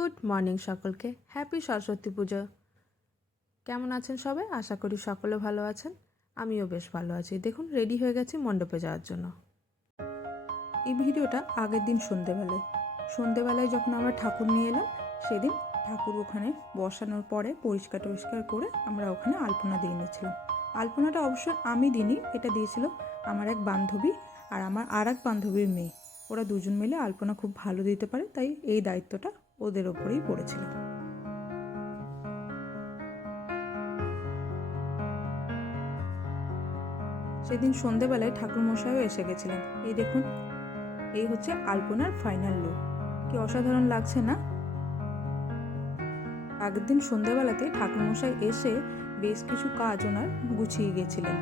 Good morning সকলকে, happy Saraswati পুজো। কেমন আছেন সবাই? আশা করি সকলে ভালো আছেন। আমিও বেশ ভালো আছি। দেখুন, রেডি হয়ে গেছি মণ্ডপে যাওয়ার জন্য। এই ভিডিওটা আগের দিন সন্ধেবেলায় যখন আমরা ঠাকুর নিয়ে এলাম, সেদিন ঠাকুর ওখানে বসানোর পরে পরিষ্কার করে আমরা ওখানে আলপনা দিয়ে নিয়েছিলাম। আলপনাটা অবশ্যই আমি দিইনি, এটা দিয়েছিল আমার এক বান্ধবী আর আমার আর এক বান্ধবীর মেয়ে। ওরা দুজন মিলে আলপনা খুব ভালো দিতে পারে, তাই এই দায়িত্বটা ওদের ওপরেই পড়েছিল। সেদিন সন্ধেবেলায় ঠাকুরমশাইও এসে গেছিলেন। এই দেখুন, এই হচ্ছে আলপনার ফাইনাল লুক। কি অসাধারণ লাগছে না? আগের দিন সন্ধেবেলাতে ঠাকুরমশাই এসে বেশ কিছু কাজ ওনার গুছিয়ে গেছিলেন,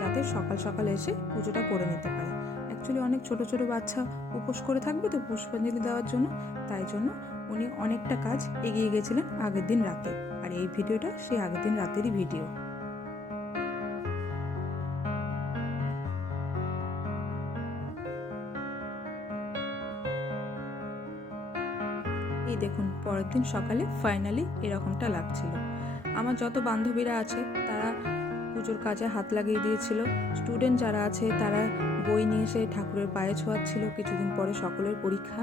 যাতে সকাল সকাল এসে পুজোটা করে নিতে পারে। অ্যাকচুয়ালি অনেক ছোট ছোট বাচ্চা উপোস করে থাকবে তো পুষ্পাঞ্জলি দেওয়ার জন্য, তাই জন্য উনি অনেকটা কাজ এগিয়ে গেছিলেন আগের দিন রাতে। আর এই ভিডিওটা সেই আগের দিন রাতেরই ভিডিও। এই দেখুন, পরের দিন সকালে ফাইনালি এরকমটা লাগছিল। আমার যত বান্ধবীরা আছে তারা পুজোর কাজে হাত লাগিয়ে দিয়েছিল। স্টুডেন্ট যারা আছে তারা বই নিয়ে এসে ঠাকুরের পায়ে ছোঁয়াচ্ছিল। কিছুদিন পরে সকলের পরীক্ষা,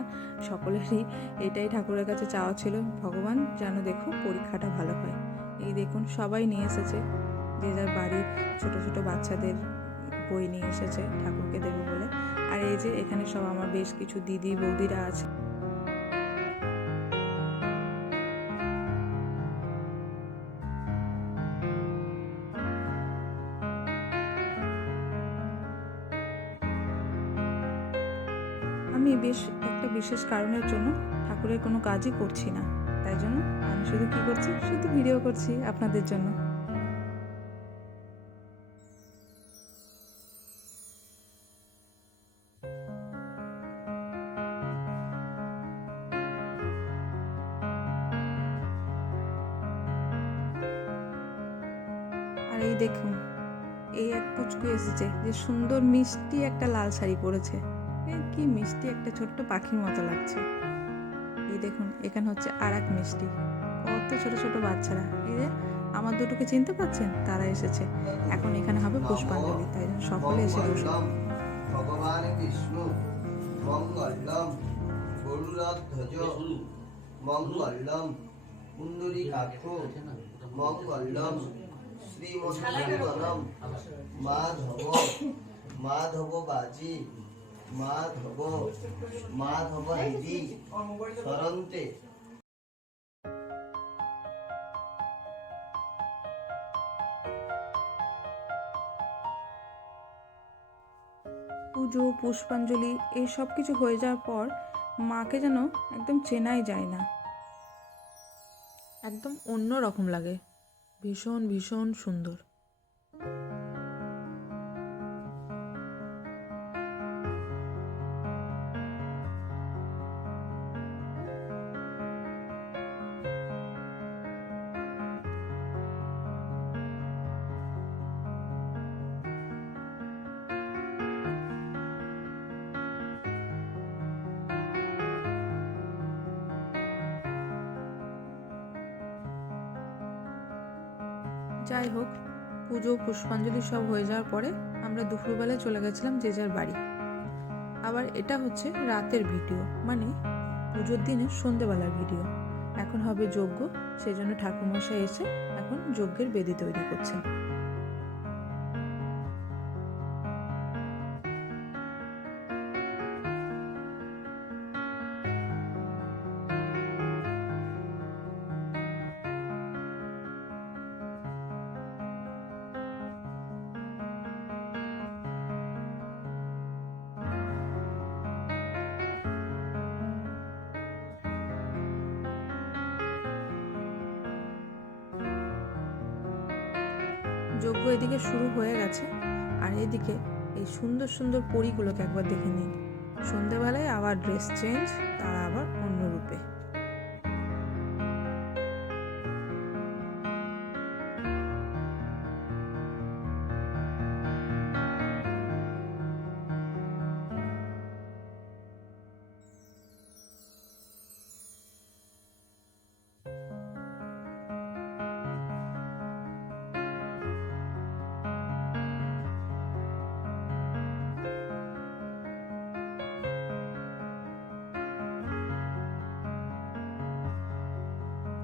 সকলেরই এটাই ঠাকুরের কাছে চাওয়া ছিল, ভগবান যেন দেখো পরীক্ষাটা ভালো হয়। এই দেখুন, সবাই নিয়ে এসেছে, যে যার বাড়ির ছোট ছোট বাচ্চাদের বই নিয়ে এসেছে ঠাকুরকে দেবে বলে। আর এই যে এখানে সব আমার বেশ কিছু দিদি বৌদিরা আছে। আমি বেশ একটা বিশেষ কারণের জন্য ঠাকুরের কোনো কাজই করছি না, তাই জন্য আমি শুধু কী করছি, শুধু ভিডিও করছি আপনাদের জন্য। আর এই দেখুন, এই এক পুচকু এসেছে, যে সুন্দর মিষ্টি একটা লাল শাড়ি পরেছে। কি মিষ্টি একটা ছোট্ট পাখির মতো লাগছে। এই দেখুন, এখানে হচ্ছে আর এক মিষ্টি। কত ছোট ছোট বাচ্চারা, এই যে আমার দুটোকে চিনতে পাচ্ছেন, তারা এসেছে। এখন এখানে হবে পুষ্পাঞ্জলি, তাই জন্য সকলে এসে বসে। ভগবান বিষ্ণু মঙ্গলম গরুড়ধ্বজ মঙ্গলম পুণ্ডরীকাক্ষ মঙ্গলম শ্রীমৎসঙ্গনম মাধব বাজি মাধব হৃদি স্মরন্তে। পুজো, পুষ্পাঞ্জলি এই সব কিছু হয়ে যাওয়ার পর মাকে যেন একদম চেনাই যায় না, একদম অন্য রকম লাগে, ভীষণ ভীষণ সুন্দর। যাই হোক, পুজো পুষ্পাঞ্জলি সব হয়ে যাওয়ার পরে আমরা দুপুরবেলায় চলে গেছিলাম যে যার বাড়ি। আবার এটা হচ্ছে রাতের ভিডিও, মানে পুজোর দিনে সন্ধেবেলার ভিডিও। এখন হবে যজ্ঞ, সেই জন্য ঠাকুরমশাই এসে এখন যজ্ঞের বেদি তৈরি করছেন। যজ্ঞ এদিকে শুরু হয়ে গেছে, আর এদিকে এই সুন্দর সুন্দর পরীগুলোকে একবার দেখে নিন। সন্ধেবেলায় আবার ড্রেস চেঞ্জ, তারা আবার অন্য রূপে।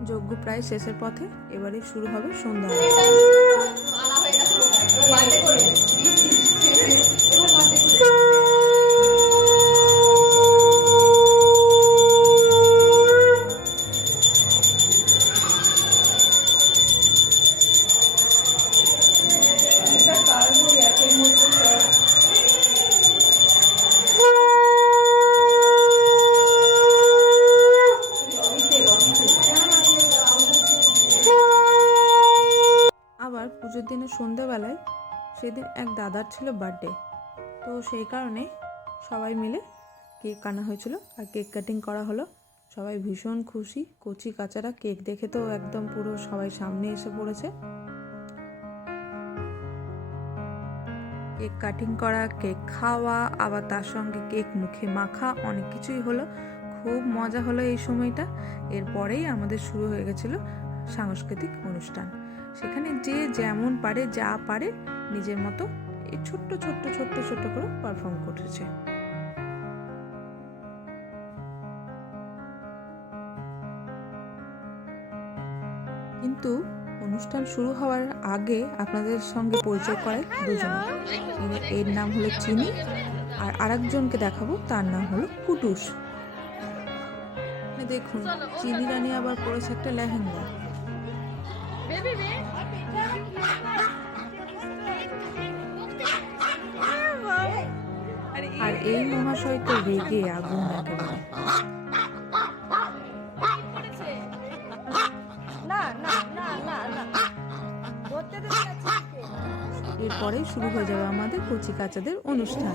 যজ্ঞ প্রায় শেষের পথে, এবারে শুরু হবে সন্ধ্যা। আবার পুজোর দিনে সন্ধ্যেবেলায় সেদিন এক দাদার ছিল বার্থডে, তো সেই কারণে সবাই মিলে কেক আনা হয়েছিল আর কেক কাটিং করা হলো। সবাই ভীষণ খুশি, কচি কাচারা কেক দেখে তো একদম পুরো সবাই সামনে এসে পড়েছে। কেক কাটিং করা, কেক খাওয়া, আবার তার সঙ্গে কেক মুখে মাখা, অনেক কিছুই হলো। খুব মজা হলো এই সময়টা। এরপরেই আমাদের শুরু হয়ে গেছিলো সাংস্কৃতিক অনুষ্ঠান। সেখানে যে যেমন পারে, যা পারে নিজের মতো এই ছোট্ট ছোট্ট ছোট্ট ছোট্ট করে পারফর্ম করতেছে। কিন্তু অনুষ্ঠান শুরু হওয়ার আগে আপনাদের সঙ্গে পরিচয় করাই দুজনে। এর নাম হলো চিনি, আর আরেকজনকে দেখাবো, তার নাম হলো কুটুস। দেখুন, চিনি রানী আবার পরেছে একটা লেহেঙ্গা। আর এই মহাশয় তো রেগে আগুন একেবারে। এরপরে শুরু হয়ে যাবে আমাদের কচি কাচাদের অনুষ্ঠান।